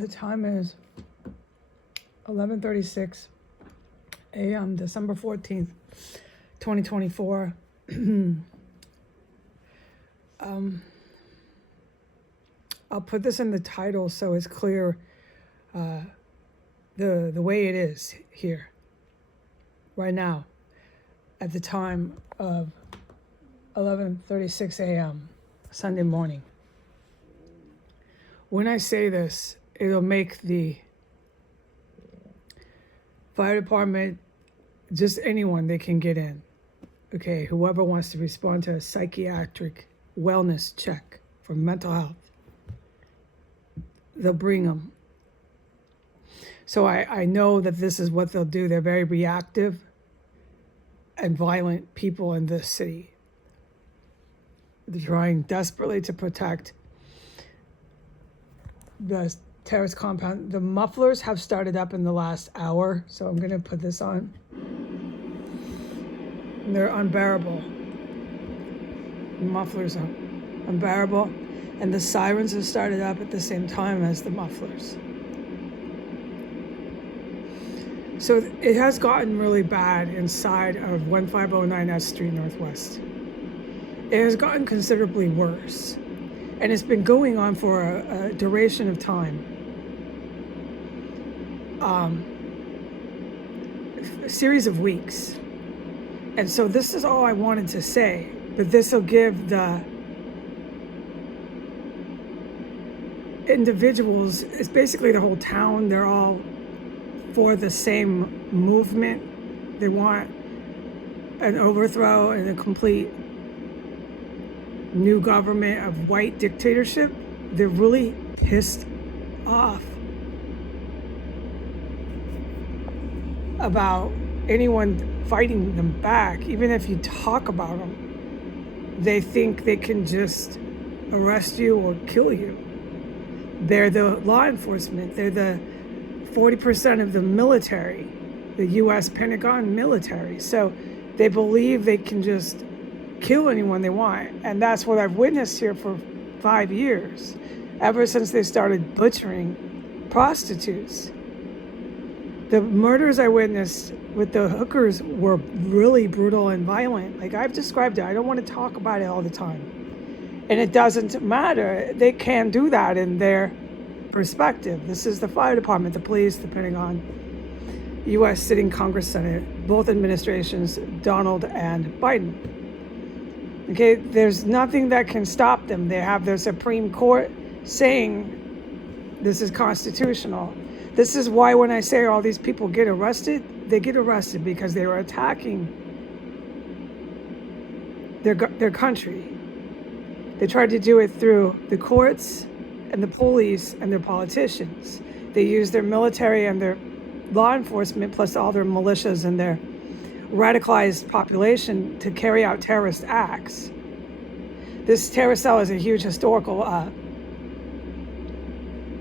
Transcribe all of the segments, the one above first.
The time is 11:36 a.m., December 14th, 2024. I'll put this in the title so it's clear the way it is here, right now, at the time of 11:36 a.m., Sunday morning. When I say this, it'll make the fire department, just anyone they can get in. Okay, whoever wants to respond to a psychiatric wellness check for mental health, they'll bring them. So I know that this is what they'll do. They're very reactive and violent people in this city. They're trying desperately to protect the terrorist compound. The mufflers have started up in the last hour, so I'm going to put this on. And they're unbearable. The mufflers are unbearable, and the sirens have started up at the same time as the mufflers. So it has gotten really bad inside of 1509 S Street Northwest. It has gotten considerably worse, and it's been going on for a duration of time. A series of weeks. And so this is all I wanted to say, but this will give the individuals, it's basically the whole town, they're all for the same movement. They want an overthrow and a complete new government of white dictatorship. They're really pissed off about anyone fighting them back. Even if you talk about them, they think they can just arrest you or kill you. They're the law enforcement. They're the 40% of the military, the US Pentagon military. So they believe they can just kill anyone they want. And that's what I've witnessed here for 5 years, ever since they started butchering prostitutes. The murders I witnessed with the hookers were really brutal and violent. Like I've described it. I don't want to talk about it all the time. And it doesn't matter. They can do that in their perspective. This is the fire department, the police, the Pentagon, US sitting Congress, Senate, both administrations, Donald and Biden. Okay, there's nothing that can stop them. They have their Supreme Court saying this is constitutional. This is why when I say all these people get arrested, they get arrested because they were attacking their country. They tried to do it through the courts and the police and their politicians. They use their military and their law enforcement plus all their militias and their radicalized population to carry out terrorist acts. This terrorist cell is a huge historical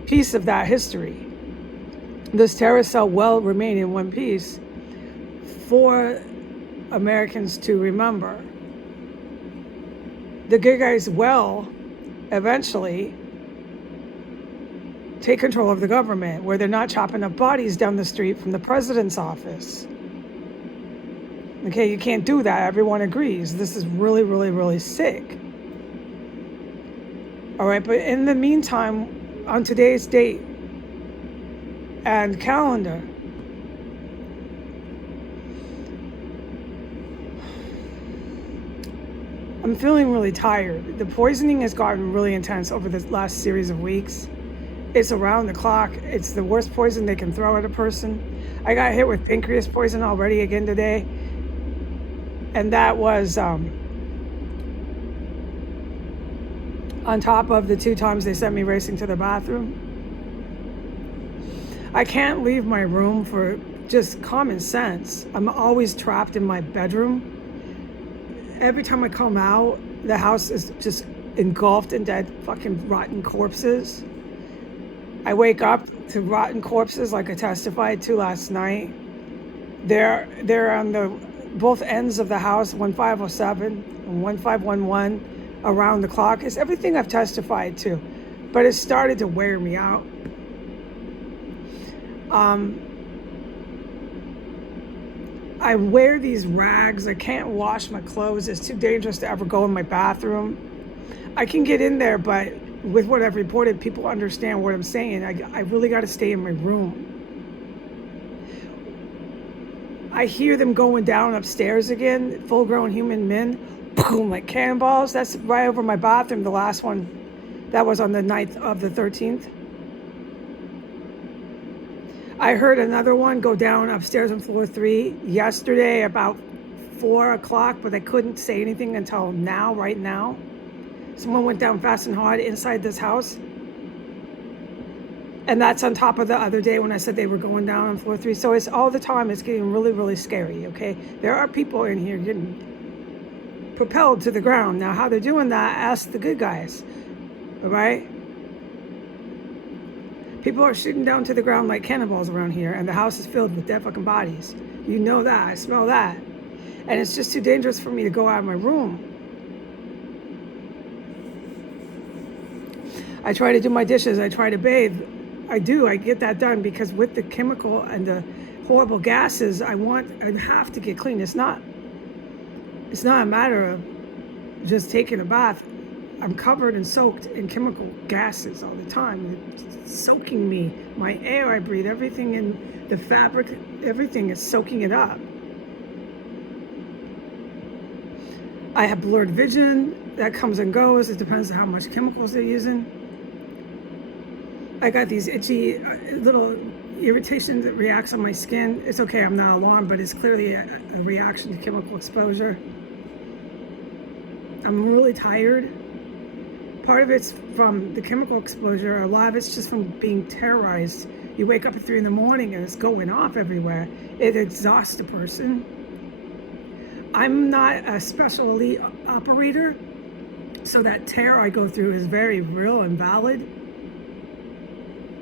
piece of that history. This terrorist cell will remain in one piece for Americans to remember. The good guys will eventually take control of the government, where they're not chopping up bodies down the street from the president's office. Okay, you can't do that. Everyone agrees. This is really, really, really sick. All right, but in the meantime, on today's date and calendar, I'm feeling really tired. The poisoning has gotten really intense over the last series of weeks. It's around the clock. It's the worst poison they can throw at a person. I got hit with pancreas poison already again today. And that was on top of the 2 times they sent me racing to the bathroom. I can't leave my room for just common sense. I'm always trapped in my bedroom. Every time I come out, the house is just engulfed in dead fucking rotten corpses. I wake up to rotten corpses like I testified to last night. They're on the both ends of the house, 1507 and 1511, around the clock. It's everything I've testified to, but it started to wear me out. I wear these rags. I can't wash my clothes. It's too dangerous to ever go in my bathroom. I can get in there, but with what I've reported, people understand what I'm saying. I really got to stay in my room. I hear them going down upstairs again, full-grown human men, boom, like cannonballs. That's right over my bathroom, the last one. That was on the night of the 13th. I heard another one go down upstairs on floor 3 yesterday about 4 o'clock, but I couldn't say anything until now, right now. Someone went down fast and hard inside this house. And that's on top of the other day when I said they were going down on floor 3. So it's all the time. It's getting really, really scary, okay? There are people in here getting propelled to the ground. Now, how they're doing that, ask the good guys, all right? People are shooting down to the ground like cannonballs around here, and the house is filled with dead fucking bodies. You know that. I smell that. And it's just too dangerous for me to go out of my room. I try to do my dishes. I try to bathe. I get that done because with the chemical and the horrible gases, I have to get clean. It's not a matter of just taking a bath. I'm covered and soaked in chemical gases all the time. It's soaking me. My air I breathe, everything in the fabric, everything is soaking it up. I have blurred vision. That comes and goes. It depends on how much chemicals they're using. I got these itchy little irritation that reacts on my skin. It's okay, I'm not alarmed, but it's clearly a reaction to chemical exposure. I'm really tired. Part of it's from the chemical exposure. A lot of it's just from being terrorized. You wake up at 3 in the morning and it's going off everywhere. It exhausts a person. I'm not a special elite operator, so that terror I go through is very real and valid.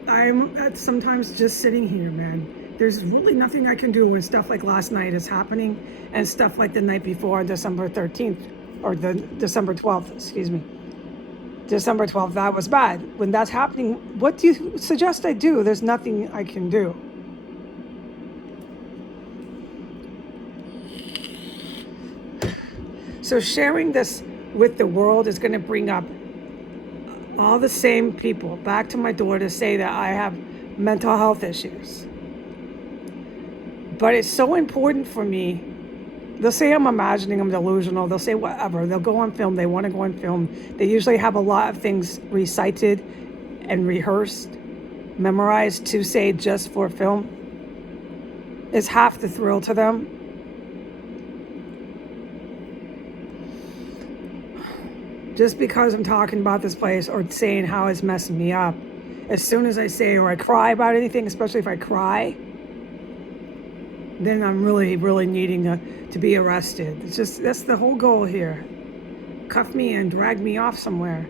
I'm sometimes just sitting here, man. There's really nothing I can do when stuff like last night is happening and stuff like the night before on December 13th, or the December 12th, excuse me. December 12th, that was bad. When that's happening, what do you suggest I do? There's nothing I can do. So sharing this with the world is going to bring up all the same people back to my door to say that I have mental health issues. But it's so important for me. They'll say I'm imagining, I'm delusional. They'll say whatever. They'll go on film. They want to go on film. They usually have a lot of things recited and rehearsed, memorized to say just for film. It's half the thrill to them. Just because I'm talking about this place or saying how it's messing me up, as soon as I say or I cry about anything, especially if I cry, then I'm really, really needing to be arrested. It's just, that's the whole goal here. Cuff me and drag me off somewhere.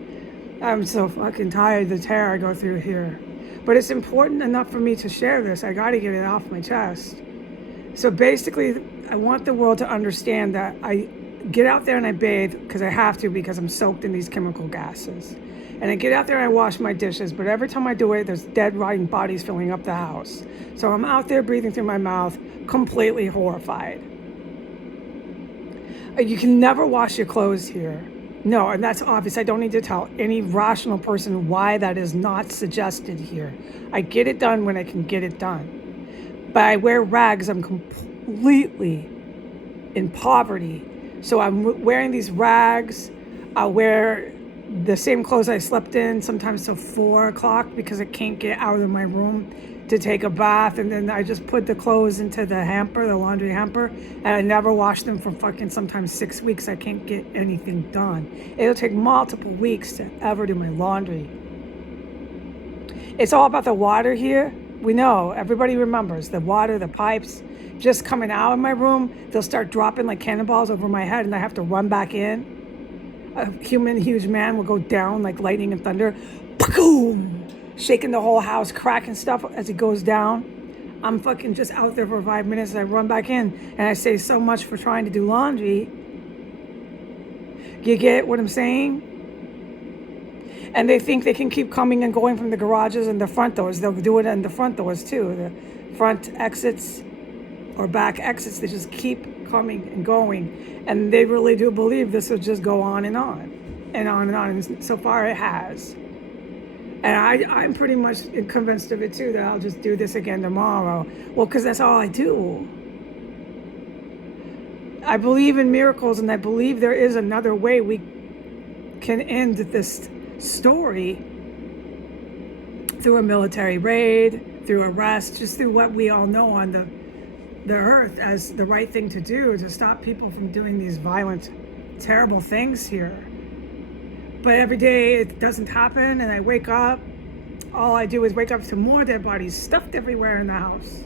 I'm so fucking tired of the terror I go through here. But it's important enough for me to share this. I got to get it off my chest. So basically, I want the world to understand that I get out there and I bathe because I have to, because I'm soaked in these chemical gases. And I get out there and I wash my dishes, but every time I do it, there's dead, rotting bodies filling up the house. So I'm out there breathing through my mouth, completely horrified. You can never wash your clothes here. No, and that's obvious. I don't need to tell any rational person why that is not suggested here. I get it done when I can get it done. But I wear rags. I'm completely in poverty. So I'm wearing these rags. I'll wear the same clothes I slept in, sometimes till 4 o'clock because I can't get out of my room to take a bath. And then I just put the clothes into the hamper, the laundry hamper, and I never wash them for fucking sometimes 6 weeks. I can't get anything done. It'll take multiple weeks to ever do my laundry. It's all about the water here. We know, everybody remembers the water, the pipes just coming out of my room. They'll start dropping like cannonballs over my head and I have to run back in. A huge man will go down like lightning and thunder, boom, shaking the whole house, cracking stuff as he goes down. I'm fucking just out there for 5 minutes and I run back in and I say so much for trying to do laundry. You get what I'm saying? And they think they can keep coming and going from the garages and the front doors. They'll do it in the front doors too. The front exits or back exits, they just keep coming and going. And they really do believe this will just go on and on and on and on. And so far it has. And I'm pretty much convinced of it too, that I'll just do this again tomorrow. Well, because that's all I do. I believe in miracles, and I believe there is another way we can end this story, through a military raid, through arrest, just through what we all know on the earth as the right thing to do, to stop people from doing these violent, terrible things here. But every day it doesn't happen, and I wake up, all I do is wake up to more dead bodies stuffed everywhere in the house,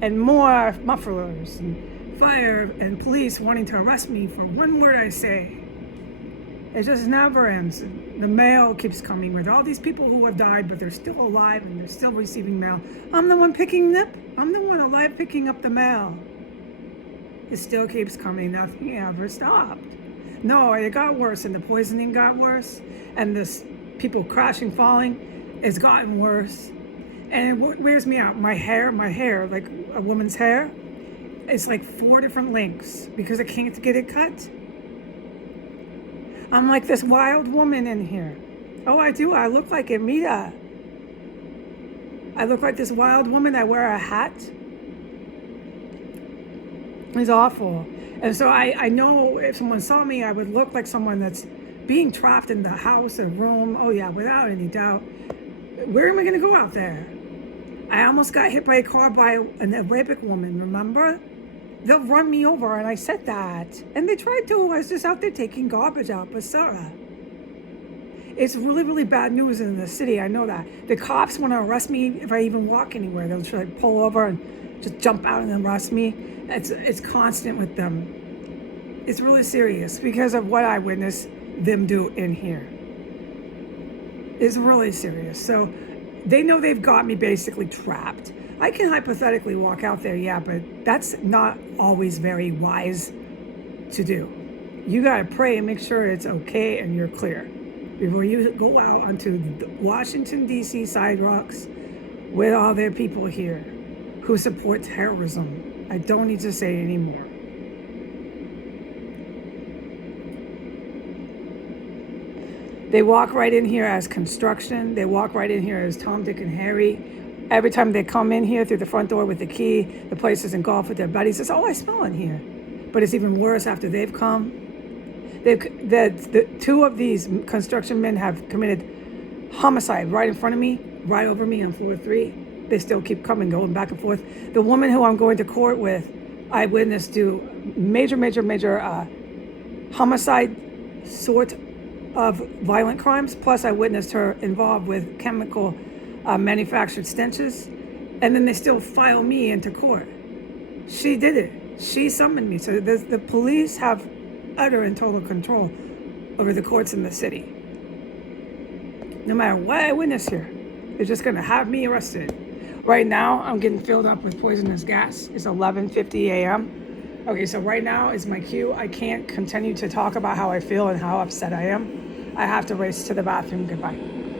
and more mufflers and fire and police wanting to arrest me for one word I say. It just never ends. The mail keeps coming with all these people who have died, but they're still alive and they're still receiving mail. I'm the one picking up. I'm the one alive picking up the mail. It still keeps coming. Nothing ever stopped. No, it got worse, and the poisoning got worse, and this people crashing, falling, it's gotten worse. And it wears me out. My hair, like a woman's hair, it's like 4 different lengths because I can't get it cut. I'm like this wild woman in here. Oh, I do. I look like Amita. I look like this wild woman. I wear a hat. It's awful. And so I know if someone saw me, I would look like someone that's being trapped in the house or room. Oh yeah, without any doubt. Where am I going to go out there? I almost got hit by a car by an Arabic woman, remember? They'll run me over, and I said that. And they tried to. I was just out there taking garbage out, Basura. It's really, really bad news in the city, I know that. The cops want to arrest me if I even walk anywhere. They'll try to pull over and just jump out and arrest me. It's constant with them. It's really serious because of what I witnessed them do in here. It's really serious. So they know they've got me basically trapped. I can hypothetically walk out there, yeah, but that's not always very wise to do. You got to pray and make sure it's okay and you're clear before you go out onto the Washington, D.C. sidewalks with all their people here who support terrorism. I don't need to say anymore. They walk right in here as construction. They walk right in here as Tom, Dick, and Harry. Every time they come in here through the front door with the key, the place is engulfed with their buddies. It's, oh, I smell in here. But it's even worse after they've come. The 2 of these construction men have committed homicide right in front of me, right over me on floor 3. They still keep coming, going back and forth. The woman who I'm going to court with, I witnessed do major homicide sort of violent crimes. Plus, I witnessed her involved with chemical manufactured stenches. And then they still file me into court. She did it. She summoned me. So the police have utter and total control over the courts in the city. No matter what I witness here, they're just going to have me arrested. Right now, I'm getting filled up with poisonous gas. It's 11:50 a.m. Okay, so right now is my cue. I can't continue to talk about how I feel and how upset I am. I have to race to the bathroom. Goodbye.